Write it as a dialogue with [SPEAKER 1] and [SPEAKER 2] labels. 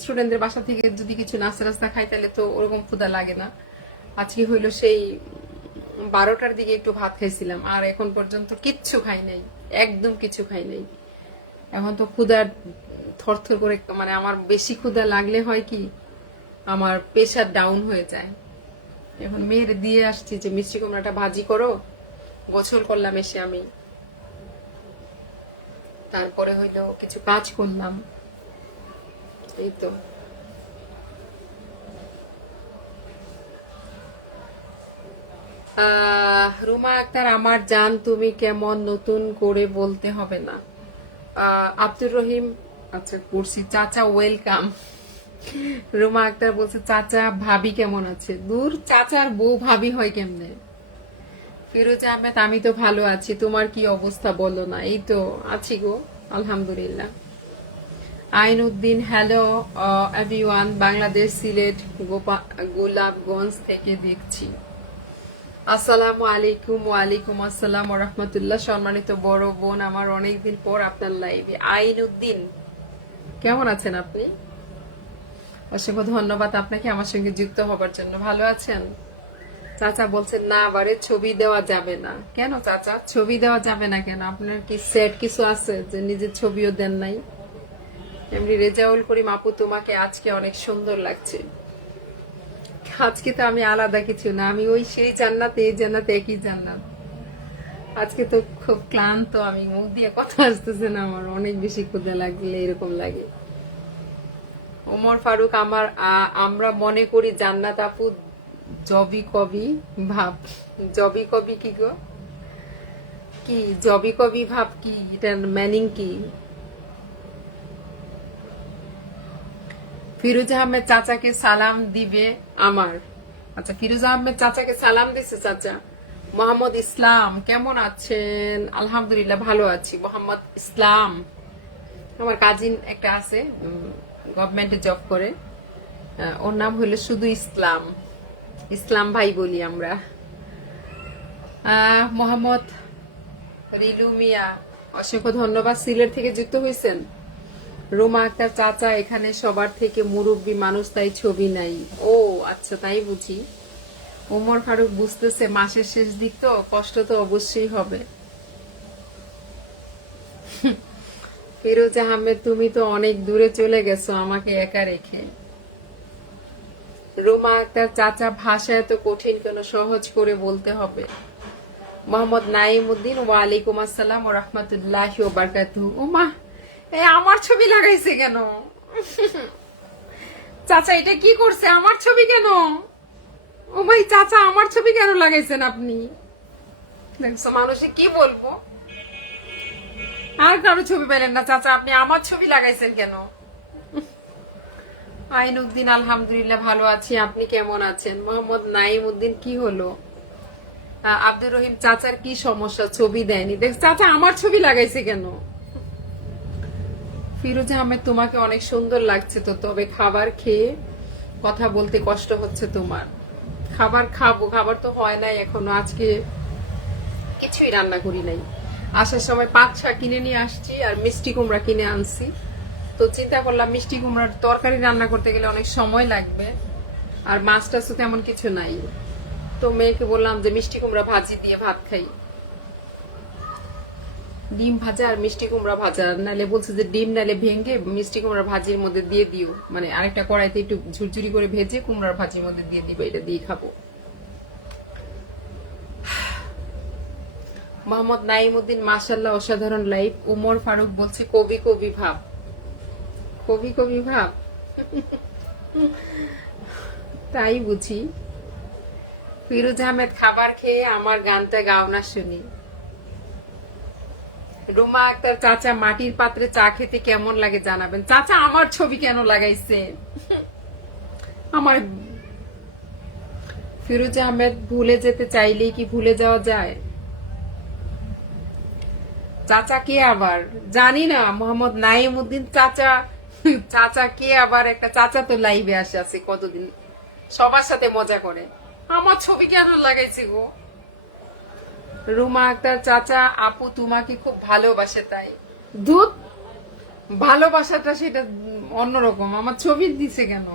[SPEAKER 1] স্টুডেন্টদের বাসা থেকে যদি কিছু নাস্তা রাস্তা খাই, তাহলে তো ওরকম ক্ষুদা লাগে না। আজকে হইল সেই বারোটার দিকে একটু ভাত খাইছিলাম, আর এখন পর্যন্ত কিচ্ছু খাই নাই, একদম কিছু খাই নাই। এখন তো ক্ষুদা থরথর করে মানে আমার বেশি ক্ষুদা লাগলে হয় কি, আমার প্রেশার ডাউন হয়ে যায়। এখন মেয়ের দিয়ে আসছি যে, মিষ্টি কুমড়াটা ভাজি করো, গোসল করলাম এসে আমি। তারপরে হইল কিছু কাজ করলাম। এই তো। রুমা আক্তার, আমার জান তুমি কেমন নতুন করে বলতে হবে না। আব্দুর রহিম আচ্ছা করছি। চাচা ওয়েলকাম রুমা আক্তার বলছে, চাচা, ভাবি কেমন আছে? দূর, চাচার বউ ভাবি হয় কেমনে? ফিরোজ আহমেদ, আমি তো ভালো আছি। তোমার কি অবস্থা বলো না? এই তো, আছি গো, আলহামদুলিল্লাহ। আইন উদ্দিন হ্যালো এভরিওয়ান বাংলাদেশ সিলেট গোলাপগঞ্জ থেকে দেখছি। আসসালামু আলাইকুম, ওয়ালাইকুম আসসালাম রহমতুল্লাহ সম্মানিত বড় বোন, আমার অনেকদিন পর আপনার লাইভে আইন উদ্দিন কেমন আছেন আপনি? অসংখ্য ধন্যবাদ আপনাকে আমার সঙ্গে যুক্ত হবার জন্য। ভালো আছেন? চাচা বলছেন, না আবারে ছবি দেওয়া যাবে না। কেন চাচা? ছবি দেওয়া যাবে না কেন? আপনার কি সেট কিছু আছে যে নিজের ছবিও দেন নাই? এমনি রেজাউল করিম আপু, তোমাকে আজকে অনেক সুন্দর লাগছে। আজকে তো আমি আলাদা কিছু না, আমি ওই সেই জান্নাত, এই জান্নাত, একই জান্নাত। আজকে তো খুব ক্লান্ত, আমি মুখ দিয়ে কথা আসতেছে না, আমার অনেক বেশি ক্ষুদা লাগলে, এরকম লাগে। ওমর ফারুক, আমার আমরা মনে করি জান্নাত আপু জবি কবি ভাব। জবি কবি কি গো? কি, জবি কবি ভাব কি? এটার ম্যানিং কি? ফিরোজ আহমেদ চাচাকে সালাম দিবে আমার। আচ্ছা ফিরোজ আহমেদ চাচাকে সালাম দিছে চাচা। মোহাম্মদ ইসলাম, কেমন আছেন? আলহামদুলিল্লাহ, ভালো আছি। মোহাম্মদ ইসলাম, আমার কাজিন একটা আছে গভর্নমেন্টে জব করে। ওর নাম হলো শুধু ইসলাম। ইসলাম ভাই বলি আমরা। মোহাম্মদ রিলু মিয়া, অসংখ্য ধন্যবাদ। সিলেট থেকে যুক্ত হয়েছেন? রোমা আক্তার চাচা, এখানে সবার থেকে মুরব্বী মানুষ, তাই ছবি নাই। ও আচ্ছা তাই বুঝি। ওমর ফারুক বুঝতেছে মাসের শেষ দিক তো, কষ্ট তো অবশ্যই হবে। ফিরোজ আহমেদ, তুমি তো অনেক দূরে চলে গেছো আমাকে একা রেখে। রোমা আক্তার চাচা ভাষা এত কঠিন কেন সহজ করে বলতে হবে। মোহাম্মদ নাইম উদ্দিন ওয়ালাইকুম আসসালাম ও রহমতুল্লাহ ও বারকাতু ওমা এ আমার ছবি লাগাইছে কেন? চাচা এটা কি করছে? আমার ছবি কেন? ও ভাই চাচা আমার ছবি কেন লাগাইছেন আপনি? দেখছ মানুষে কি বলব? আর কারও ছবি পেলেন না চাচা আপনি আমার ছবি লাগাইছেন কেন? আইন উদ্দিন আলহামদুলিল্লাহ ভালো আছি। আপনি কেমন আছেন? মোহাম্মদ নাইম উদ্দিন কি হলো? আব্দুর রহিম চাচার কি সমস্যা? ছবি দেয়নি। দেখ চাচা আমার ছবি লাগাইছে কেন? ফিরোজ আহমেদ তোমাকে অনেক সুন্দর লাগছে তো, তবে খাবার খেয়ে কথা বলতে কষ্ট হচ্ছে তোমার। খাবার খাব, খাবার তো হয় নাই এখনও, আজকে কিছুই রান্না করি নাই। আসার সময় পাঁচ ছা কিনে নিয়ে আসছি আর মিষ্টি কুমড়া কিনে আনছি। তো চিন্তা করলাম মিষ্টি কুমড়ার তরকারি রান্না করতে গেলে অনেক সময় লাগবে, আর মাছ টাছ তেমন কিছু নাই। তো মেয়েকে বললাম যে মিষ্টি কুমড়া ভাজি দিয়ে ভাত খাই। ডিম ভাজা আর মিষ্টি কুমড়া ভাজা। নালে বলছে যে ডিম নালে ভেঙে মিষ্টি কুমড়া ভাজির মধ্যে দিয়ে দিও। মানে আরেকটা কড়াইতে একটু ঝুরঝুরি করে ভেজে কুমড়ার ভাজির মধ্যে দিয়ে দিবে, এটা দিয়ে খাব। মোহাম্মদ নাইমুদ্দিন মাসাল্লাহ অসাধারণ লাইফ। উমর ফারুক বলছে, কবি কবি ভাব। কবি কবি ভাব? তাই বুঝি। ফিরোজ আহমেদ, খাবার খেয়ে আমার গানটা গাওনা শুনি। রুমা আক্তার চাচা মাটির পাত্রে চা খেতে কেমন লাগে জানাবেন? চাচা, আমার ছবি কেন লাগাইছে আমার ফিরোজ আহমেদ ভুলে যেতে চাইলেই কি ভুলে যাওয়া যায়? চাচা কে আবার? জানি না, মোহাম্মদ নাইম উদ্দিন চাচা। চাচা কে আবার? একটা চাচা তো লাইভে আসে আছে কতদিন? সবার সাথে মজা করে। আমার ছবি কেন লাগাইছে গো? রুমা আক্তার চাচা আপু তোমাকে খুব ভালোবাসে তাই। দুধ ভালোবাসাটা সেটা অন্যরকম। আমার ছবি দিছে কেন?